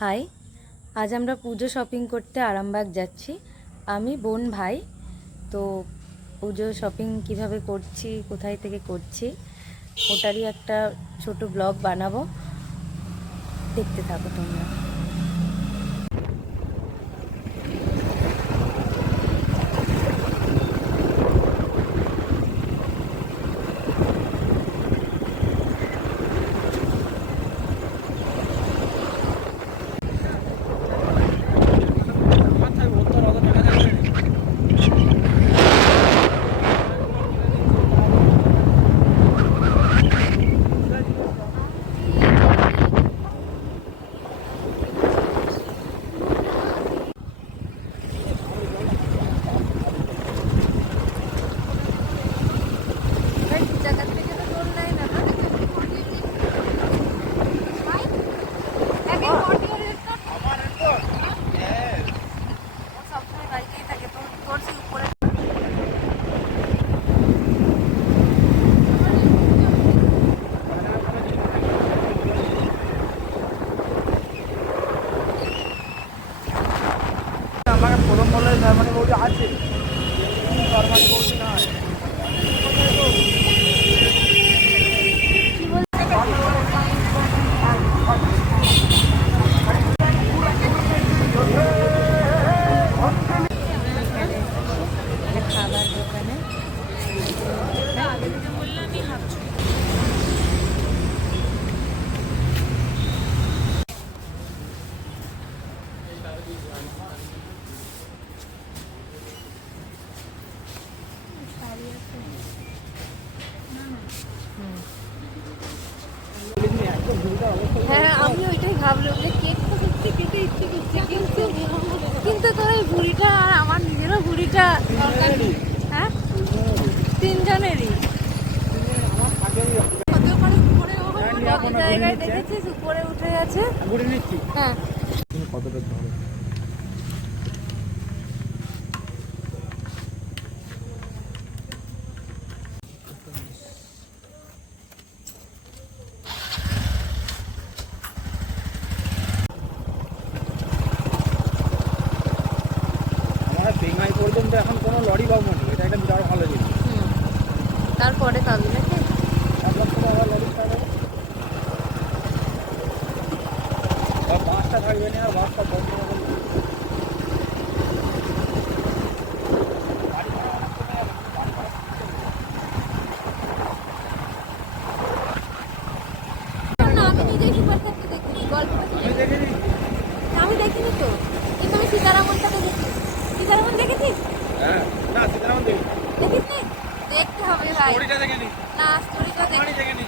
High, আজ আমরা পুজো shopping করতে আরামবাগ যাচ্ছি। আমি, বোন, ভাই। তো পুজো শপিং কিভাবে করছি, কোথায় থেকে করছি, ওটারই একটা ছোট ব্লগ বানাবো। দেখতে থাকো তোমরা। আমাকে প্রথম বললে জার্মানি বৌদি আছে, জার্মানি বৌদি না। খাবার দোকানে হ্যাঁ, আমি ওইটাই ভাবলাম যে কেক তো সত্যি কেটে ইচ্ছে করছে, কিন্তু তোর এই ভুড়িটা আর আমার নিজেরও ভুড়িটা হ্যাঁ তিনজনেরই জায়গায় দেখেছিস উপরে উঠে গেছে। হ্যাঁ, কতটা ধরো বেঙ্গাই পর্যন্ত এখন কোনো লরি পাবো না, এটা একটা বিরাট ভালো জিনিস। তারপরে পাবি নাকি? ভাবলাম তো আবার লরি ছাড়বে, বাসটা থাকবে না, আর বাসটা বন্ধ হবে। আমি দেখিনি তো, কিন্তু আমি সীতারামনটা দেখেছি। সীতারামন দেখেছিস? হ্যাঁ, না সীতারামন দেখিনি। দেখিস নি? দেখতে হবে ভাই। স্টোরিটা দেখে নি, না, স্টোরিটা দেখে নি।